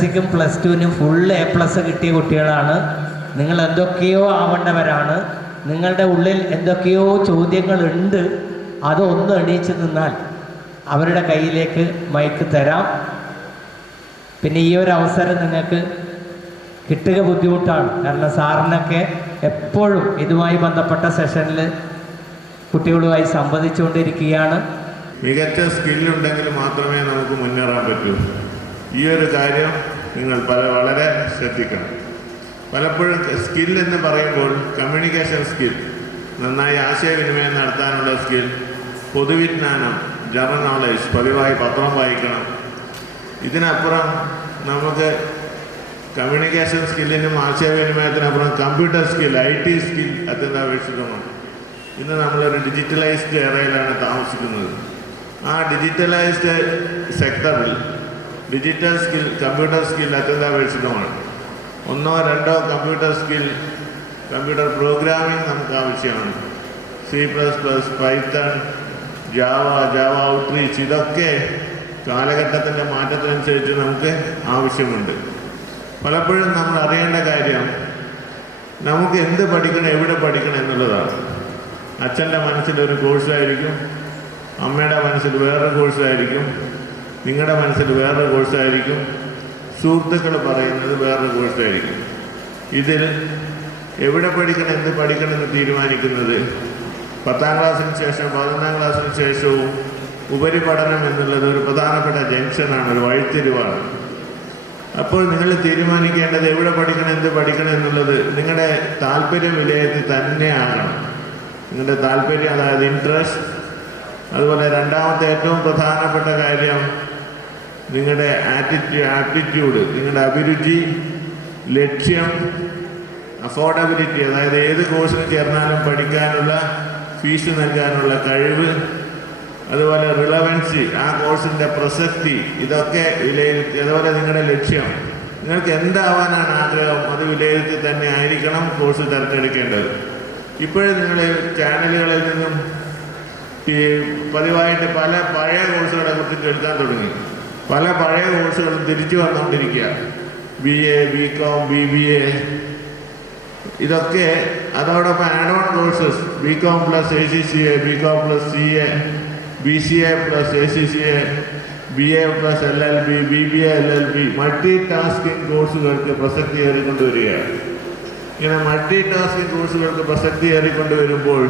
സിക്കും plus ടുവിനും full A+ കിട്ടിയ കുട്ടികളാണ്. നിങ്ങൾ എന്തൊക്കെയോ ആവേണ്ടവരാണ്. നിങ്ങളുടെ ഉള്ളിൽ എന്തൊക്കെയോ ചോദ്യങ്ങളുണ്ട്. അതൊന്ന് എണീച്ച് നിന്നാൽ അവരുടെ കയ്യിലേക്ക് മൈക്ക് തരാം. പിന്നെ ഈ ഒരു അവസരം നിങ്ങൾക്ക് കിട്ടുക ബുദ്ധിമുട്ടാണ്. കാരണം സാറിനൊക്കെ എപ്പോഴും ഇതുമായി ബന്ധപ്പെട്ട സെഷനിൽ കുട്ടികളുമായി സംവദിച്ചുകൊണ്ടിരിക്കുകയാണ്. മികച്ച സ്കില്ലുണ്ടെങ്കിൽ മാത്രമേ നമുക്ക് മുന്നേറാൻ പറ്റൂ. ഈ ഒരു കാര്യം നിങ്ങൾ വളരെ ശ്രദ്ധിക്കണം. പലപ്പോഴും സ്കിൽ എന്ന് പറയുമ്പോൾ കമ്മ്യൂണിക്കേഷൻ സ്കിൽ, നന്നായി ആശയവിനിമയം നടത്താനുള്ള സ്കിൽ, പൊതുവിജ്ഞാനം, ജനറൽ നോളേജ്, പതിവായി പത്രം വായിക്കണം. ഇതിനപ്പുറം നമുക്ക് കമ്മ്യൂണിക്കേഷൻ സ്കില്ലിനും ആശയവിനിമയത്തിനപ്പുറം കമ്പ്യൂട്ടർ സ്കിൽ, IT സ്കിൽ അത്യന്താപേക്ഷിതമാണ്. ഇന്ന് നമ്മളൊരു ഡിജിറ്റലൈസ്ഡ് എറയിലാണ് താമസിക്കുന്നത്. ആ ഡിജിറ്റലൈസ്ഡ് സെക്ടറിൽ ഡിജിറ്റൽ സ്കിൽ, കമ്പ്യൂട്ടർ സ്കിൽ അത്യന്താപേക്ഷിതമാണ്. 1-2 കമ്പ്യൂട്ടർ സ്കിൽ, കമ്പ്യൂട്ടർ പ്രോഗ്രാമിംഗ് നമുക്ക് ആവശ്യമാണ്. C++, പൈത്തൺ, ജാവ ഔട്ട്റീച്ച്, ഇതൊക്കെ കാലഘട്ടത്തിൻ്റെ മാറ്റത്തിനനുസരിച്ച് നമുക്ക് ആവശ്യമുണ്ട്. പലപ്പോഴും നമ്മൾ അറിയേണ്ട കാര്യം നമുക്ക് എന്ത് പഠിക്കണം, എവിടെ പഠിക്കണം എന്നുള്ളതാണ്. അച്ഛൻ്റെ മനസ്സിലൊരു കോഴ്സായിരിക്കും, അമ്മയുടെ മനസ്സിൽ വേറൊരു കോഴ്സായിരിക്കും, നിങ്ങളുടെ മനസ്സിൽ വേറൊരു കോഴ്സായിരിക്കും, സുഹൃത്തുക്കൾ പറയുന്നത് വേറൊരു കോഴ്സായിരിക്കും. ഇതിൽ എവിടെ പഠിക്കണം, എന്ത് പഠിക്കണം എന്ന് തീരുമാനിക്കുന്നത് 10ാം ക്ലാസ്സിന് ശേഷം 11ാം ക്ലാസ്സിന് ശേഷവും ഉപരിപഠനം എന്നുള്ളത് ഒരു പ്രധാനപ്പെട്ട ജംഗ്ഷനാണ്, ഒരു വഴിത്തിരിവാണ്. അപ്പോൾ നിങ്ങൾ തീരുമാനിക്കേണ്ടത് എവിടെ പഠിക്കണം, എന്ത് പഠിക്കണം എന്നുള്ളത് നിങ്ങളുടെ താല്പര്യം വിലയിരുത്തി തന്നെ ആകണം. നിങ്ങളുടെ താല്പര്യം, അതായത് ഇൻട്രസ്റ്റ്. അതുപോലെ രണ്ടാമത്തെ ഏറ്റവും പ്രധാനപ്പെട്ട കാര്യം നിങ്ങളുടെ ആപ്റ്റിറ്റ്യൂഡ്, നിങ്ങളുടെ അഭിരുചി, ലക്ഷ്യം, അഫോർഡബിലിറ്റി, അതായത് ഏത് കോഴ്സിന് ചേർന്നാലും പഠിക്കാനുള്ള ഫീസ് നൽകാനുള്ള കഴിവ്, അതുപോലെ റിലവൻസി, ആ കോഴ്സിൻ്റെ പ്രസക്തി, ഇതൊക്കെ വിലയിരുത്തി. അതുപോലെ നിങ്ങളുടെ ലക്ഷ്യം, നിങ്ങൾക്ക് എന്താവാനാണ് ആഗ്രഹം, അത് വിലയിരുത്തി തന്നെ ആയിരിക്കണം കോഴ്സ് തിരഞ്ഞെടുക്കേണ്ടത്. ഇപ്പോഴും നിങ്ങൾ ചാനലുകളിൽ നിന്നും പതിവായിട്ട് പല പഴയ കോഴ്സുകളെ കുറിച്ച് കേൾക്കാൻ തുടങ്ങി. പല പഴയ കോഴ്സുകളും തിരിച്ചു വന്നുകൊണ്ടിരിക്കുക. BA, BCom, BBA, ഇതൊക്കെ. അതോടൊപ്പം add on courses BCom + ACCA, BCom + CA, BCA + ACCA, BA + LLB, BBA LLB, multi tasking കോഴ്സുകൾക്ക് പ്രസക്തി ഏറിക്കൊണ്ടുവരികയാണ്. ഇങ്ങനെ മൾട്ടി ടാസ്കിംഗ് കോഴ്സുകൾക്ക് പ്രസക്തി ഏറിക്കൊണ്ടുവരുമ്പോൾ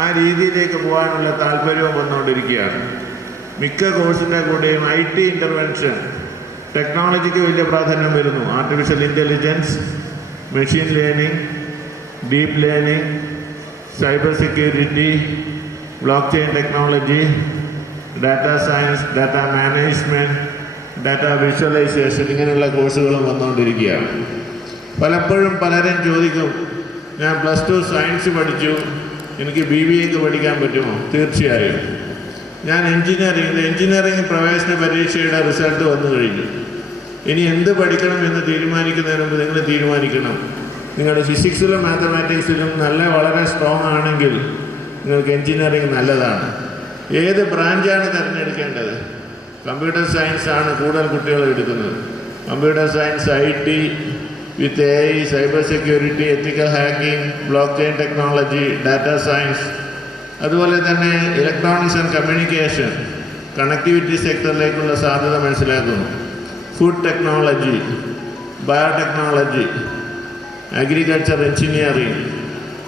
ആ രീതിയിലേക്ക് പോകാനുള്ള താല്പര്യവും വന്നുകൊണ്ടിരിക്കുകയാണ്. മിക്ക കോഴ്സിൻ്റെ കൂടെയും IT ഇൻ്റർവെൻഷൻ, ടെക്നോളജിക്ക് വലിയ പ്രാധാന്യം വരുന്നു. Artificial intelligence, machine learning, deep learning, cyber security, block chain technology, data science, data management, data visualisation, ഇങ്ങനെയുള്ള കോഴ്സുകളും വന്നുകൊണ്ടിരിക്കുകയാണ്. പലപ്പോഴും പലരും ചോദിക്കും, ഞാൻ +2 സയൻസ് പഠിച്ചു, എനിക്ക് BBAക്ക് പഠിക്കാൻ പറ്റുമോ? തീർച്ചയായും. ഞാൻ എഞ്ചിനീയറിംഗ് പ്രവേശന പരീക്ഷയുടെ റിസൾട്ട് വന്നു കഴിഞ്ഞു. ഇനി എന്ത് പഠിക്കണം എന്ന് തീരുമാനിക്കുന്നതിന് മുമ്പ് നിങ്ങൾ തീരുമാനിക്കണം. നിങ്ങളുടെ ഫിസിക്സിലും മാത്തമാറ്റിക്സിലും വളരെ സ്ട്രോങ് ആണെങ്കിൽ നിങ്ങൾക്ക് എഞ്ചിനീയറിംഗ് നല്ലതാണ്. ഏത് ബ്രാഞ്ചാണ് തിരഞ്ഞെടുക്കേണ്ടത്? കമ്പ്യൂട്ടർ സയൻസ് ആണ് കൂടുതൽ കുട്ടികൾ എടുക്കുന്നത്. Computer science, IT with AI, cyber security, ethical hacking, block chain technology, data science, അതുപോലെ തന്നെ ഇലക്ട്രോണിക്സ് ആൻഡ് കമ്മ്യൂണിക്കേഷൻ, കണക്ടിവിറ്റി സെക്ടറിലേക്കുള്ള സാധ്യത മനസ്സിലാക്കുന്നു. Food technology, biotechnology, agriculture, engineering,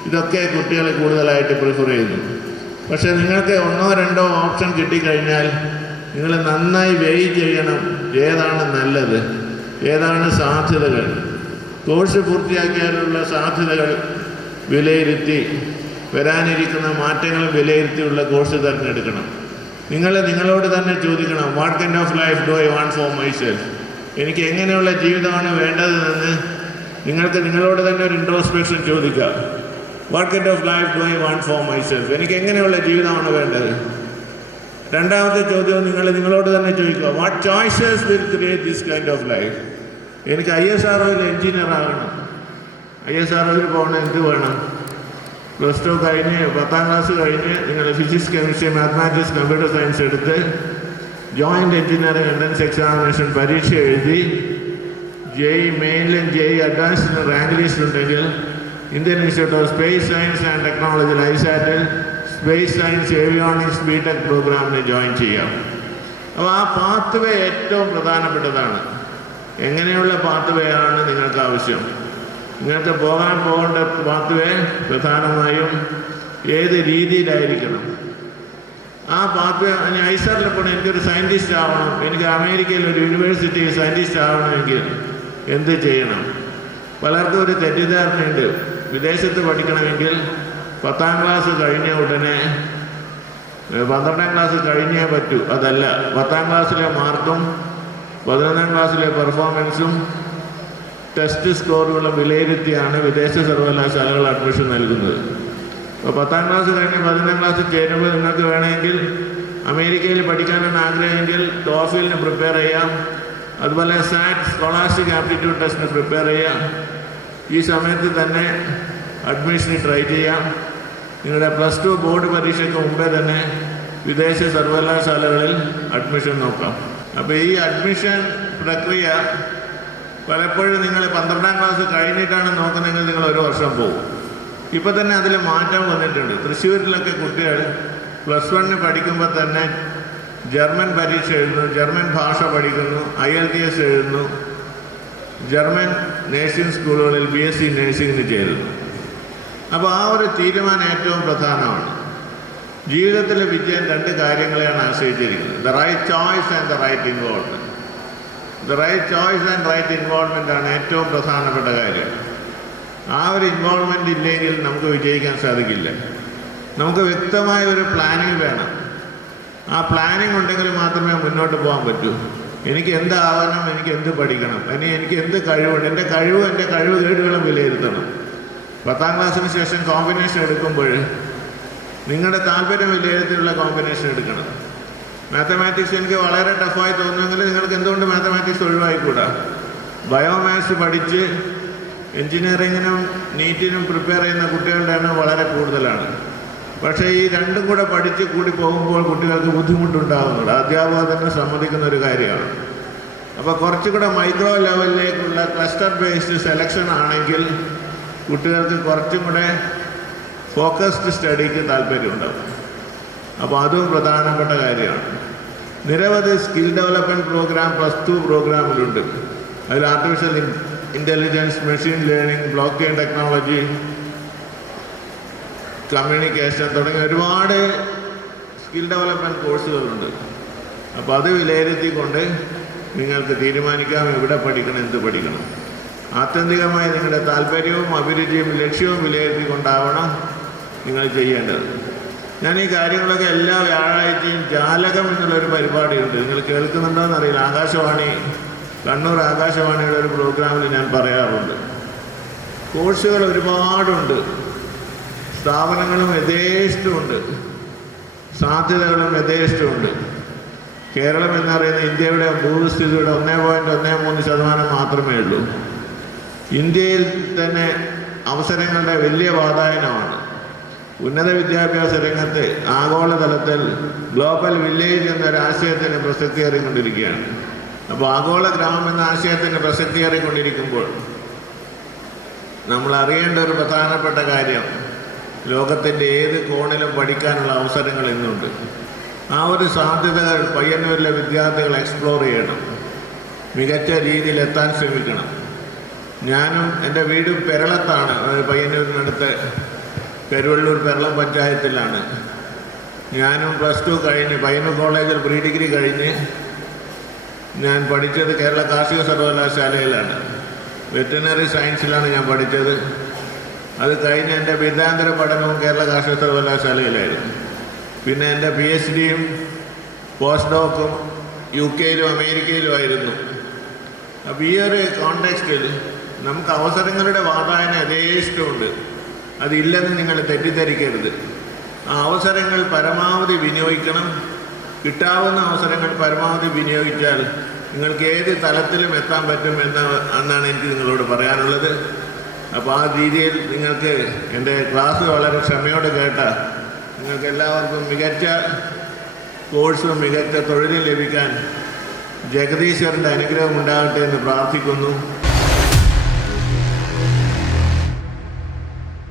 ഇതൊക്കെ കുട്ടികൾ കൂടുതലായിട്ട് പ്രിഫർ ചെയ്യുന്നു. പക്ഷേ നിങ്ങൾക്ക് 1-2 ഓപ്ഷൻ കിട്ടിക്കഴിഞ്ഞാൽ നിങ്ങൾ നന്നായി വെയ് ചെയ്യണം. ഏതാണ് നല്ലത്, ഏതാണ് സാധ്യതകൾ, കോഴ്സ് പൂർത്തിയാക്കിയാലുള്ള സാധ്യതകൾ വിലയിരുത്തി, വരാനിരിക്കുന്ന മാറ്റങ്ങൾ വിലയിരുത്തിയുള്ള കോഴ്സ് തിരഞ്ഞെടുക്കണം. നിങ്ങളോട് തന്നെ ചോദിക്കണം, what kind of life do I want four myself? എനിക്ക് എങ്ങനെയുള്ള ജീവിതമാണ് വേണ്ടതെന്ന് നിങ്ങൾക്ക് നിങ്ങളോട് തന്നെ ഒരു ഇൻട്രോസ്പെക്ഷൻ ചോദിക്കുക. What kind of life do I want four myself? എനിക്ക് എങ്ങനെയുള്ള ജീവിതമാണ് വേണ്ടത്? രണ്ടാമത്തെ ചോദ്യം നിങ്ങളോട് തന്നെ ചോദിക്കുക, what choices will create this kind of life? എനിക്ക് ISROയിൽ എഞ്ചിനീയർ ആകണം. ISROയിൽ പോകണം, എന്ത് വേണം? +2 കഴിഞ്ഞ് 10ാം ക്ലാസ് കഴിഞ്ഞ് നിങ്ങൾ physics, chemistry, mathematics, computer science എടുത്ത് ജോയിൻ്റ് എഞ്ചിനീയറിംഗ് എൻട്രൻസ് എക്സാമിനേഷൻ പരീക്ഷ എഴുതി JEE മെയിനിലും JEE അഡ്വാൻസിലും റാങ്ക് ലിസ്റ്റ് ഉണ്ടെങ്കിൽ Indian institute of space science and technology ഐസാറ്റിൽ സ്പേസ് സയൻസ് ഏവിയോണിക്സ് ബിടെക് പ്രോഗ്രാമിന് ജോയിൻ ചെയ്യാം. അപ്പോൾ ആ പാത്ത് വേ ഏറ്റവും പ്രധാനപ്പെട്ടതാണ്. എങ്ങനെയുള്ള പാത്ത് വേ ആണ് നിങ്ങൾക്ക് ആവശ്യം? നിങ്ങൾക്ക് പോകേണ്ട പാത്ത് വേ പ്രധാനമായും ഏത് രീതിയിലായിരിക്കണം? ആ പാത്ത് വേ ഐസാറിൽ പോകണം, എനിക്കൊരു സയൻറ്റിസ്റ്റ് ആവണം, എനിക്ക് അമേരിക്കയിൽ ഒരു യൂണിവേഴ്സിറ്റിയിൽ സയൻറ്റിസ്റ്റ് ആവണമെങ്കിൽ എന്ത് ചെയ്യണം? പലർക്കും ഒരു തെറ്റിദ്ധാരണയുണ്ട്, വിദേശത്ത് പഠിക്കണമെങ്കിൽ 10ാം ക്ലാസ് കഴിഞ്ഞ ഉടനെ 12ാം ക്ലാസ് കഴിഞ്ഞേ പറ്റൂ. അതല്ല, 10ാം ക്ലാസ്സിലെ മാർക്കും 11ാം ക്ലാസ്സിലെ പെർഫോമൻസും ടെസ്റ്റ് സ്കോറുകളും വിലയിരുത്തിയാണ് വിദേശ സർവകലാശാലകൾ അഡ്മിഷൻ നൽകുന്നത്. അപ്പോൾ 10ാം ക്ലാസ് കഴിഞ്ഞ് 11ാം ക്ലാസ്സിൽ ചേരുമ്പോൾ നിങ്ങൾക്ക് വേണമെങ്കിൽ അമേരിക്കയിൽ പഠിക്കാനാണ് ആഗ്രഹമെങ്കിൽ ടോഫിലിന് പ്രിപ്പയർ ചെയ്യാം, അതുപോലെ സാറ്റ് സ്കോളാസ്റ്റിക് ആപ്റ്റിറ്റ്യൂഡ് ടെസ്റ്റിന് പ്രിപ്പയർ ചെയ്യാം. ഈ സമയത്ത് തന്നെ അഡ്മിഷന് ട്രൈ ചെയ്യാം. നിങ്ങളുടെ +2 ബോർഡ് പരീക്ഷയ്ക്ക് മുമ്പേ തന്നെ വിദേശ സർവകലാശാലകളിൽ അഡ്മിഷൻ നോക്കാം. അപ്പോൾ ഈ അഡ്മിഷൻ പ്രക്രിയ പലപ്പോഴും നിങ്ങൾ 12ാം ക്ലാസ് കഴിഞ്ഞിട്ടാണ് നോക്കുന്നതെങ്കിൽ നിങ്ങൾ 1 വർഷം പോകും. ഇപ്പോൾ തന്നെ അതിൽ മാറ്റം വന്നിട്ടുണ്ട്. തൃശ്ശൂരിലൊക്കെ കുട്ടികൾ +1 പഠിക്കുമ്പോൾ തന്നെ ജർമ്മൻ പരീക്ഷ എഴുതുന്നു, ജർമ്മൻ ഭാഷ പഠിക്കുന്നു, IELTS എഴുതുന്നു, ജർമ്മൻ നേഴ്സിംഗ് സ്കൂളുകളിൽ BSc നേഴ്സിംഗിന് ചേരുന്നു. അപ്പോൾ ആ ഒരു തീരുമാനം ഏറ്റവും പ്രധാനമാണ്. ജീവിതത്തിലെ വിജയം 2 കാര്യങ്ങളെയാണ് ആശ്രയിച്ചിരിക്കുന്നത്: the right choice and the right involvement. The right choice and right involvement ആണ് ഏറ്റവും പ്രധാനപ്പെട്ട കാര്യം. ആ ഒരു ഇൻവോൾവ്മെൻ്റ് ഇല്ലെങ്കിൽ നമുക്ക് വിജയിക്കാൻ സാധിക്കില്ല. നമുക്ക് വ്യക്തമായ ഒരു പ്ലാനിങ് വേണം. ആ പ്ലാനിങ് ഉണ്ടെങ്കിൽ മാത്രമേ മുന്നോട്ട് പോകാൻ പറ്റൂ. എനിക്ക് എന്താവണം, എനിക്ക് എന്ത് പഠിക്കണം, എനിക്ക് എന്ത് കഴിവുണ്ട്, എൻ്റെ കഴിവുകേടുകളും വിലയിരുത്തണം. 10ാം ക്ലാസ്സിന് ശേഷം കോമ്പിനേഷൻ എടുക്കുമ്പോൾ നിങ്ങളുടെ താല്പര്യം വിലയിരുത്തിയുള്ള കോമ്പിനേഷൻ എടുക്കണം. മാത്തമാറ്റിക്സ് എനിക്ക് വളരെ ടഫായി തോന്നുമെങ്കിൽ നിങ്ങൾക്ക് എന്തുകൊണ്ട് മാത്തമാറ്റിക്സ് ഒഴിവായിക്കൂടാ? ബയോമാത്സ് പഠിച്ച് എൻജിനീയറിങ്ങിനും നീറ്റിനും പ്രിപ്പയർ ചെയ്യുന്ന കുട്ടികളുടെ എണ്ണം വളരെ കൂടുതലാണ്. പക്ഷേ ഈ 2ഉം കൂടെ പഠിച്ച് കൂടി പോകുമ്പോൾ കുട്ടികൾക്ക് ബുദ്ധിമുട്ടുണ്ടാകുന്നുണ്ട്. അധ്യാപകർ തന്നെ സമ്മതിക്കുന്ന ഒരു കാര്യമാണ്. അപ്പോൾ കുറച്ചുകൂടെ മൈക്രോ ലെവലിലേക്കുള്ള ക്ലസ്റ്റർ ബേസ്ഡ് സെലക്ഷൻ ആണെങ്കിൽ കുട്ടികൾക്ക് കുറച്ചും കൂടെ ഫോക്കസ്ഡ് സ്റ്റഡിക്ക് താല്പര്യമുണ്ടാകും. അപ്പോൾ അതും പ്രധാനപ്പെട്ട കാര്യമാണ്. നിരവധി സ്കിൽ ഡെവലപ്മെൻറ്റ് പ്രോഗ്രാം +2 പ്രോഗ്രാമിലുണ്ട്. അതിൽ artificial intelligence, machine learning, block chain technology, communication തുടങ്ങിയ ഒരുപാട് സ്കിൽ ഡെവലപ്മെൻറ്റ് കോഴ്സുകളുണ്ട്. അപ്പോൾ അത് വിലയിരുത്തിക്കൊണ്ട് നിങ്ങൾക്ക് തീരുമാനിക്കാം എവിടെ പഠിക്കണം, എന്ത് പഠിക്കണം. ആത്യന്തികമായി നിങ്ങളുടെ താല്പര്യവും അഭിരുചിയും ലക്ഷ്യവും വിലയിരുത്തിക്കൊണ്ടാവണം നിങ്ങൾ ചെയ്യേണ്ടത്. ഞാൻ ഈ കാര്യങ്ങളൊക്കെ എല്ലാ വ്യാഴാഴ്ചയും ജാലകം എന്നുള്ളൊരു പരിപാടിയുണ്ട്, നിങ്ങൾ കേൾക്കുന്നുണ്ടോ എന്നറിയില്ല. ആകാശവാണി, കണ്ണൂർ ആകാശവാണിയുടെ ഒരു പ്രോഗ്രാമിൽ ഞാൻ പറയാറുണ്ട്. കോഴ്സുകൾ ഒരുപാടുണ്ട്, സ്ഥാപനങ്ങളും യഥേഷ്ടമുണ്ട്, സാധ്യതകളും യഥേഷ്ടമുണ്ട്. കേരളം എന്ന് പറയുന്ന ഇന്ത്യയുടെ ഭൂസ്ഥിതിയുടെ 1.13% മാത്രമേ ഉള്ളൂ. ഇന്ത്യയിൽ തന്നെ അവസരങ്ങളുടെ വലിയ വാതായനമാണ്. ഉന്നത വിദ്യാഭ്യാസ രംഗത്ത് ആഗോളതലത്തിൽ ഗ്ലോബൽ വില്ലേജ് എന്നൊരാശയത്തിന് പ്രസക്തിയേറിക്കൊണ്ടിരിക്കുകയാണ്. അപ്പോൾ ആഗോള ഗ്രാമം എന്ന ആശയത്തിന് പ്രസക്തിയേറിക്കൊണ്ടിരിക്കുമ്പോൾ നമ്മൾ അറിയേണ്ട ഒരു പ്രധാനപ്പെട്ട കാര്യം, ലോകത്തിൻ്റെ ഏത് കോണിലും പഠിക്കാനുള്ള അവസരങ്ങൾ ഇന്നുണ്ട്. ആ ഒരു സാധ്യതകൾ പയ്യന്നൂരിലെ വിദ്യാർത്ഥികൾ എക്സ്പ്ലോർ ചെയ്യണം, മികച്ച രീതിയിൽ എത്താൻ ശ്രമിക്കണം. ഞാനും എൻ്റെ വീടും പെരളത്താണ്, പയ്യന്നൂരിനടുത്ത് പെരുവള്ളൂർ പെരളം പഞ്ചായത്തിലാണ്. ഞാനും +2 കഴിഞ്ഞ് പയ്യന്നൂർ കോളേജിൽ പ്രീ ഡിഗ്രി കഴിഞ്ഞ് ഞാൻ പഠിച്ചത് കേരള കാർഷിക സർവകലാശാലയിലാണ്. വെറ്റിനറി സയൻസിലാണ് ഞാൻ പഠിച്ചത്. അത് കഴിഞ്ഞ് എൻ്റെ ബിരുദാന്തര പഠനവും കേരള കാർഷിക സർവകലാശാലയിലായിരുന്നു. പിന്നെ എൻ്റെ PhD-യും പോസ്റ്റ് ഡോക്കും UK-യിലും അമേരിക്കയിലുമായിരുന്നു. അപ്പോൾ ഈ ഒരു കോണ്ടെക്സ്റ്റിൽ നമുക്ക് അവസരങ്ങളുടെ വാതായനം യഥേഷ്ടമുണ്ട്. അതില്ലെന്ന് നിങ്ങൾ തെറ്റിദ്ധരിക്കരുത്. ആ അവസരങ്ങൾ പരമാവധി വിനിയോഗിക്കണം. കിട്ടാവുന്ന അവസരങ്ങൾ പരമാവധി വിനിയോഗിച്ചാൽ നിങ്ങൾക്ക് ഏത് തലത്തിലും എത്താൻ പറ്റും എന്നാണ് എനിക്ക് നിങ്ങളോട് പറയാനുള്ളത്. അപ്പോൾ ആ രീതിയിൽ നിങ്ങൾക്ക് എൻ്റെ ക്ലാസ് വളരെ ക്ഷമയോടെ കേട്ട നിങ്ങൾക്ക് എല്ലാവർക്കും മികച്ച കോഴ്സും മികച്ച തൊഴിലും ലഭിക്കാൻ ജഗദീശ്വരൻ്റെ അനുഗ്രഹം ഉണ്ടാകട്ടെ എന്ന് പ്രാർത്ഥിക്കുന്നു.